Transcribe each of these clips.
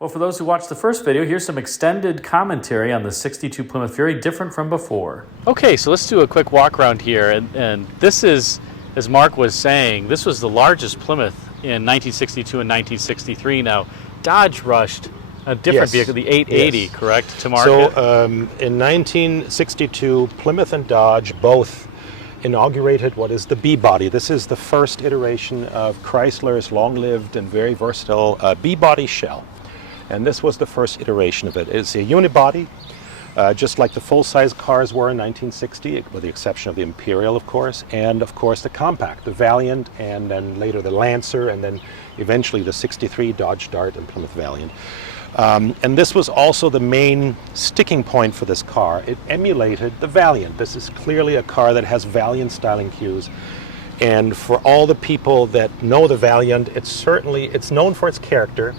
Well, for those who watched the first video, here's some extended commentary on the 62 Plymouth Fury, different from before. Okay, so let's do a quick walk around here. And this is, as Mark was saying, this was the largest Plymouth in 1962 and 1963. Now, Dodge rushed a different vehicle, the 880, correct, to market? So in 1962, Plymouth and Dodge both inaugurated what is the B-body. This is the first iteration of Chrysler's long-lived and very versatile B-body shell. And this was the first iteration of it. It's a unibody, just like the full-size cars were in 1960, with the exception of the Imperial, of course, and of course the compact, the Valiant, and then later the Lancer, and then eventually the 63 Dodge Dart and Plymouth Valiant. And this was also the main sticking point for this car. It emulated the Valiant. This is clearly a car that has Valiant styling cues. And for all the people that know the Valiant, it's known for its character,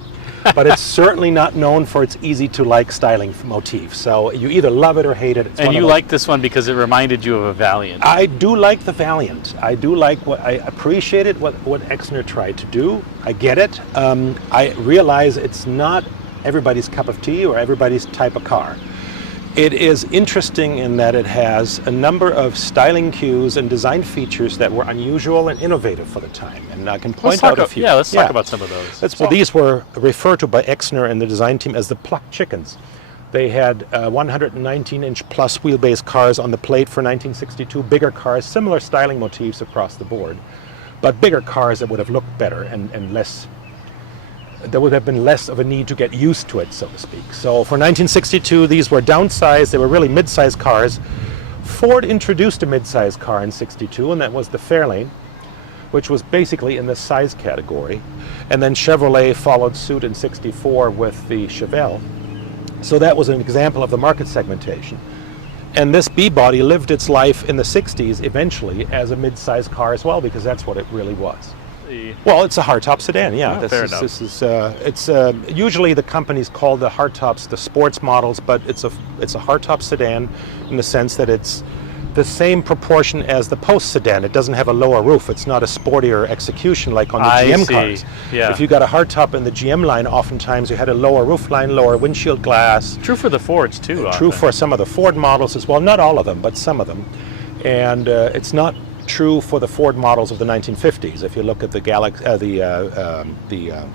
but it's certainly not known for its easy-to-like styling motif. So you either love it or hate it. And you like this one because it reminded you of a Valiant. I do like the Valiant. I appreciated what Exner tried to do. I get it. I realize it's not everybody's cup of tea or everybody's type of car. It is interesting in that it has a number of styling cues and design features that were unusual and innovative for the time. And I can point out a few. Yeah, let's talk about some of those. Well, these were referred to by Exner and the design team as the plucked chickens. They had 119-inch plus wheelbase cars on the plate for 1962, bigger cars, similar styling motifs across the board, but bigger cars that would have looked better and less. There would have been less of a need to get used to it, so to speak. So for 1962, these were downsized. They were really mid-size cars. Ford introduced a mid-size car in 62, and that was the Fairlane, which was basically in the size category. And then Chevrolet followed suit in 64 with the Chevelle. So that was an example of the market segmentation. And this B-body lived its life in the 60s eventually as a mid-size car as well, because that's what it really was. Well, it's a hardtop sedan, yeah. Usually the companies call the hardtops the sports models, but it's a hardtop sedan in the sense that it's the same proportion as the post sedan. It doesn't have a lower roof. It's not a sportier execution like on the GM cars. Yeah. If you got a hardtop in the GM line, oftentimes you had a lower roof line, lower windshield glass. True for the Fords too. True for some of the Ford models as well. Not all of them, but some of them. And it's not true for the Ford models of the 1950s. If you look at the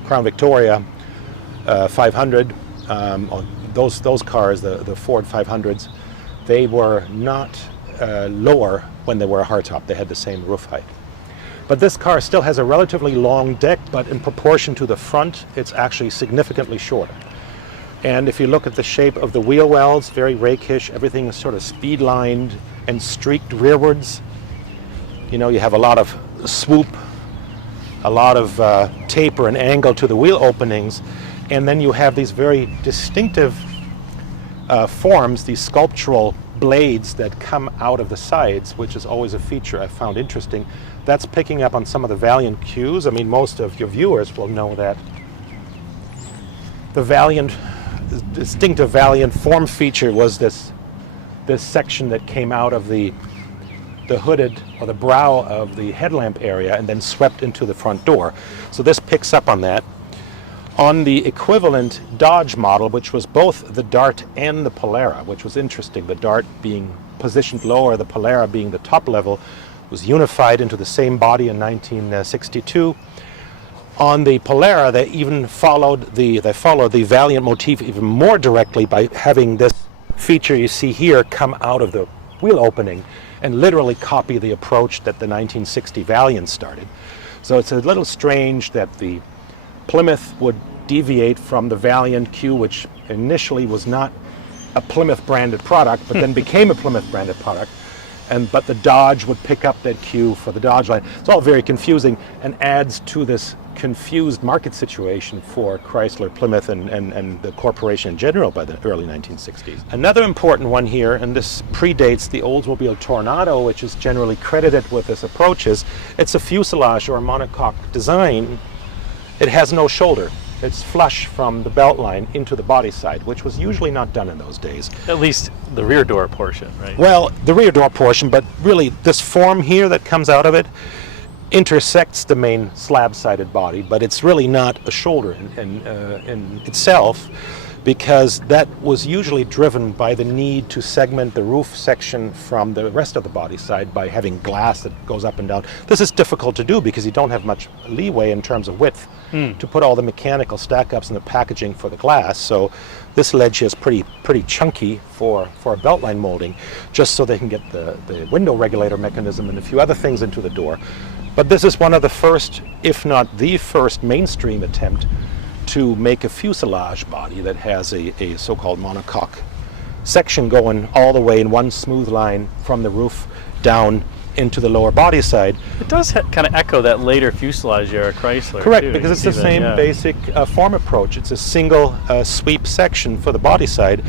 Crown Victoria 500, those cars, the Ford 500s, they were not lower when they were a hardtop. They had the same roof height. But this car still has a relatively long deck, but in proportion to the front, it's actually significantly shorter. And if you look at the shape of the wheel wells, very rakish, everything is sort of speed-lined and streaked rearwards. You know, you have a lot of swoop, a lot of taper and angle to the wheel openings, and then you have these very distinctive forms, these sculptural blades that come out of the sides, which is always a feature I found interesting. That's picking up on some of the Valiant cues. I mean, most of your viewers will know that the distinctive Valiant form feature was this section that came out of the hooded or the brow of the headlamp area and then swept into the front door. So this picks up on that. On the equivalent Dodge model, which was both the Dart and the Polara, which was interesting, the Dart being positioned lower, the Polara being the top level, was unified into the same body in 1962. On the Polara, they even followed the Valiant motif even more directly by having this feature you see here come out of the wheel opening and literally copy the approach that the 1960 Valiant started. So it's a little strange that the Plymouth would deviate from the Valiant cue, which initially was not a Plymouth branded product, but then became a Plymouth branded product. But the Dodge would pick up that cue for the Dodge line. It's all very confusing and adds to this confused market situation for Chrysler, Plymouth, and the corporation in general by the early 1960s. Another important one here, and this predates the Oldsmobile Tornado, which is generally credited with this approach, is it's a fuselage or a monocoque design. It has no shoulder. It's flush from the belt line into the body side, which was usually not done in those days. At least the rear door portion, right? Well, the rear door portion, but really this form here that comes out of it, intersects the main slab-sided body, but it's really not a shoulder in itself, because that was usually driven by the need to segment the roof section from the rest of the body side by having glass that goes up and down. This is difficult to do because you don't have much leeway in terms of width to put all the mechanical stack-ups and the packaging for the glass. So this ledge is pretty chunky for beltline molding, just so they can get the window regulator mechanism and a few other things into the door. But this is one of the first, if not the first, mainstream attempt to make a fuselage body that has a so-called monocoque section going all the way in one smooth line from the roof down into the lower body side. It does kind of echo that later fuselage era Chrysler. Correct, too. because You it's the see that, same yeah. basic form approach. It's a single sweep section for the body side.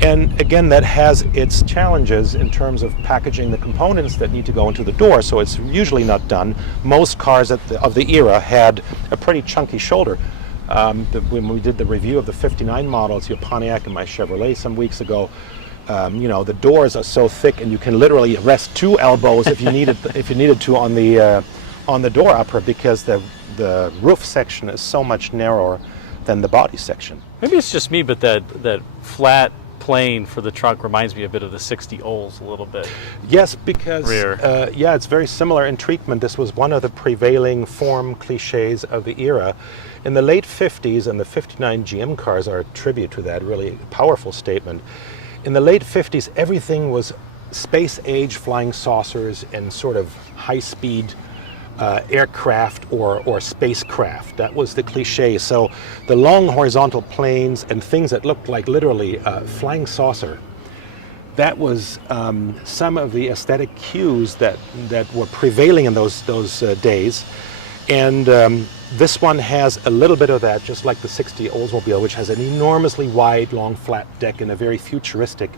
And again, that has its challenges in terms of packaging the components that need to go into the door, so it's usually not done. Most cars of the era had a pretty chunky shoulder. When we did the review of the 59 models, your Pontiac and my Chevrolet some weeks ago, the doors are so thick, and you can literally rest two elbows if you needed to on the door upper, because the roof section is so much narrower than the body section. Maybe it's just me, but that flat plane for the trunk reminds me a bit of the 60 Olds a little bit. Yes, because it's very similar in treatment. This was one of the prevailing form cliches of the era. In the late 50s, and the 59 GM cars are a tribute to that, really powerful statement. In the late 50s, everything was space-age flying saucers and sort of high-speed aircraft or spacecraft. That was the cliche. So the long horizontal planes and things that looked like literally flying saucer, that was some of the aesthetic cues that were prevailing in those days. And this one has a little bit of that, just like the 60 Oldsmobile, which has an enormously wide, long, flat deck in a very futuristic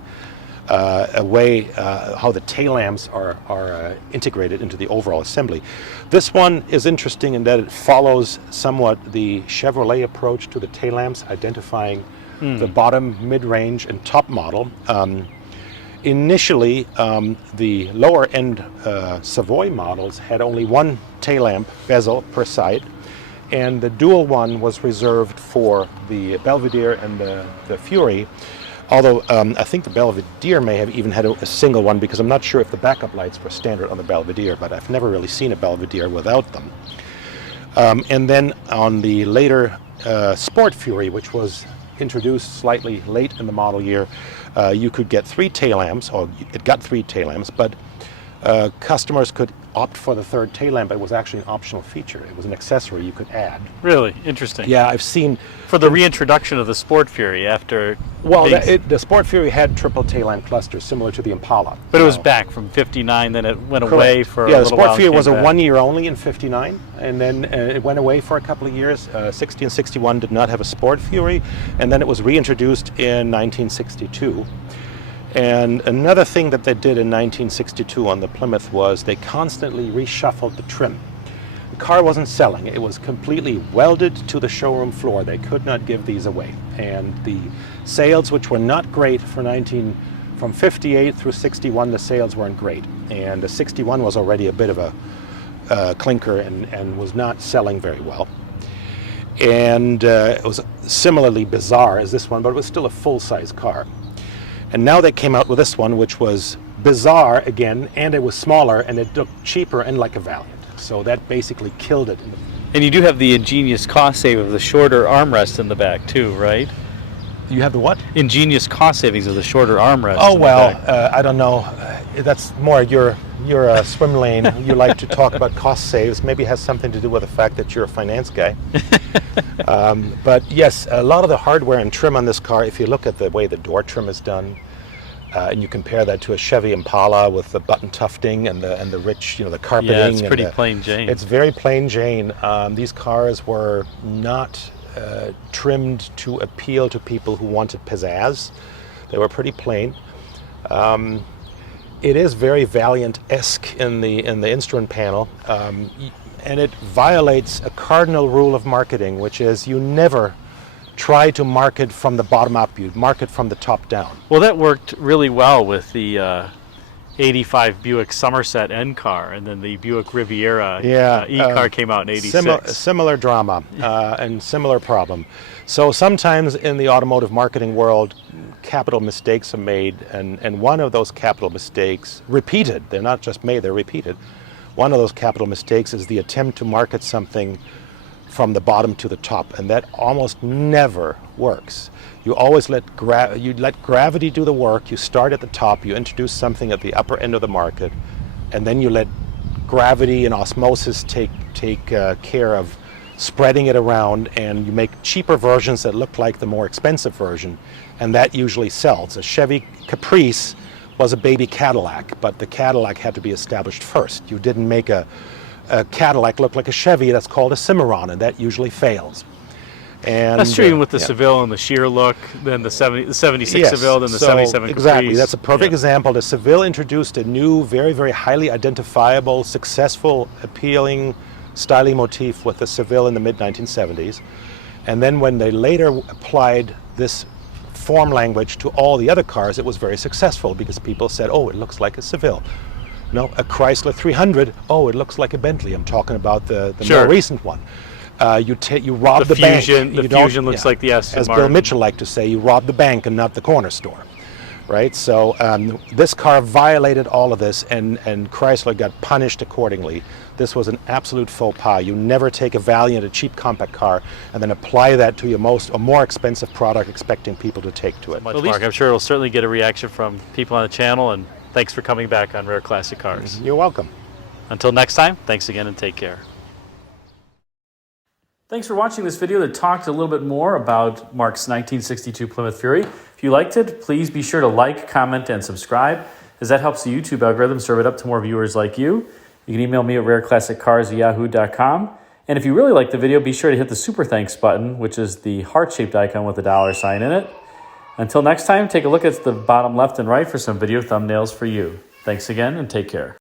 way, how the tail lamps are integrated into the overall assembly. This one is interesting in that it follows somewhat the Chevrolet approach to the tail lamps, identifying the bottom, mid-range, and top model. Initially, the lower-end Savoy models had only one tail lamp bezel per side, and the dual one was reserved for the Belvedere and the Fury. Although I think the Belvedere may have even had a single one, because I'm not sure if the backup lights were standard on the Belvedere, but I've never really seen a Belvedere without them. And then on the later Sport Fury, which was introduced slightly late in the model year, you could get three tail lamps, or it got three tail lamps, but customers could opt for the third tail lamp. It was actually an optional feature. It was an accessory you could add. Really interesting. Yeah, I've seen... For the reintroduction of the Sport Fury after... Well, the Sport Fury had triple tail lamp clusters, similar to the Impala. But it was back from 59, then it went away for a little while. Yeah, the Sport Fury was a back. 1 year only in 59, and then it went away for a couple of years. 60 and 61 did not have a Sport Fury, and then it was reintroduced in 1962. And another thing that they did in 1962 on the Plymouth was they constantly reshuffled the trim. The car wasn't selling. It was completely welded to the showroom floor. They could not give these away. And the sales, which were not great from 58 through 61, the sales weren't great. And the 61 was already a bit of a clinker and was not selling very well. And it was similarly bizarre as this one, but it was still a full-size car. And now they came out with this one, which was bizarre again, and it was smaller, and it looked cheaper and like a Valiant. So that basically killed it. And you do have the ingenious cost save of the shorter armrest in the back too, right? You have the what? Ingenious cost savings of the shorter armrest. Oh, in well, the back. I don't know. That's more your swim lane. You like to talk about cost saves. Maybe it has something to do with the fact that you're a finance guy. But yes, a lot of the hardware and trim on this car, if you look at the way the door trim is done, and you compare that to a Chevy Impala with the button tufting and the rich, the carpeting. Yeah, it's pretty plain Jane. It's very plain Jane. These cars were not trimmed to appeal to people who wanted pizzazz. They were pretty plain. It is very Valiant-esque in the instrument panel, and it violates a cardinal rule of marketing, which is you never try to market from the bottom up. You market from the top down. Well, that worked really well with the '85 Buick Somerset N car, and then the Buick Riviera E car came out in '86. Similar drama and similar problem. So sometimes in the automotive marketing world, capital mistakes are made, and one of those capital mistakes, repeated, they're not just made, they're repeated. One of those capital mistakes is the attempt to market something from the bottom to the top, and that almost never works. You always let gravity do the work. You start at the top, you introduce something at the upper end of the market, and then you let gravity and osmosis take care of spreading it around, and you make cheaper versions that look like the more expensive version, and that usually sells. A Chevy Caprice was a baby Cadillac, but the Cadillac had to be established first. You didn't make a Cadillac look like a Chevy. That's called a Cimarron, and that usually fails. And that's true even with the Seville and the sheer look, then the 76 Seville, then the 77 Caprice. Exactly, that's a perfect example. The Seville introduced a new, very, very highly identifiable, successful, appealing styling motif with the Seville in the mid-1970s. And then when they later applied this form language to all the other cars, it was very successful because people said, oh, it looks like a Seville. No, a Chrysler 300, oh, it looks like a Bentley. I'm talking about the more recent one. You rob the bank. The Fusion looks like the Aston As Martin. Bill Mitchell liked to say, you rob the bank and not the corner store, right? So this car violated all of this, and Chrysler got punished accordingly. This was an absolute faux pas. You never take a Valiant, a cheap compact car, and then apply that to your a more expensive product, expecting people to take to it. Well, Mark, I'm sure it'll certainly get a reaction from people on the channel, and thanks for coming back on Rare Classic Cars. You're welcome. Until next time, thanks again and take care. Thanks for watching this video that talked a little bit more about Mark's 1962 Plymouth Fury. If you liked it, please be sure to like, comment, and subscribe, as that helps the YouTube algorithm serve it up to more viewers like you. You can email me at rareclassiccars@yahoo.com. And if you really like the video, be sure to hit the super thanks button, which is the heart-shaped icon with a $sign in it. Until next time, take a look at the bottom left and right for some video thumbnails for you. Thanks again, and take care.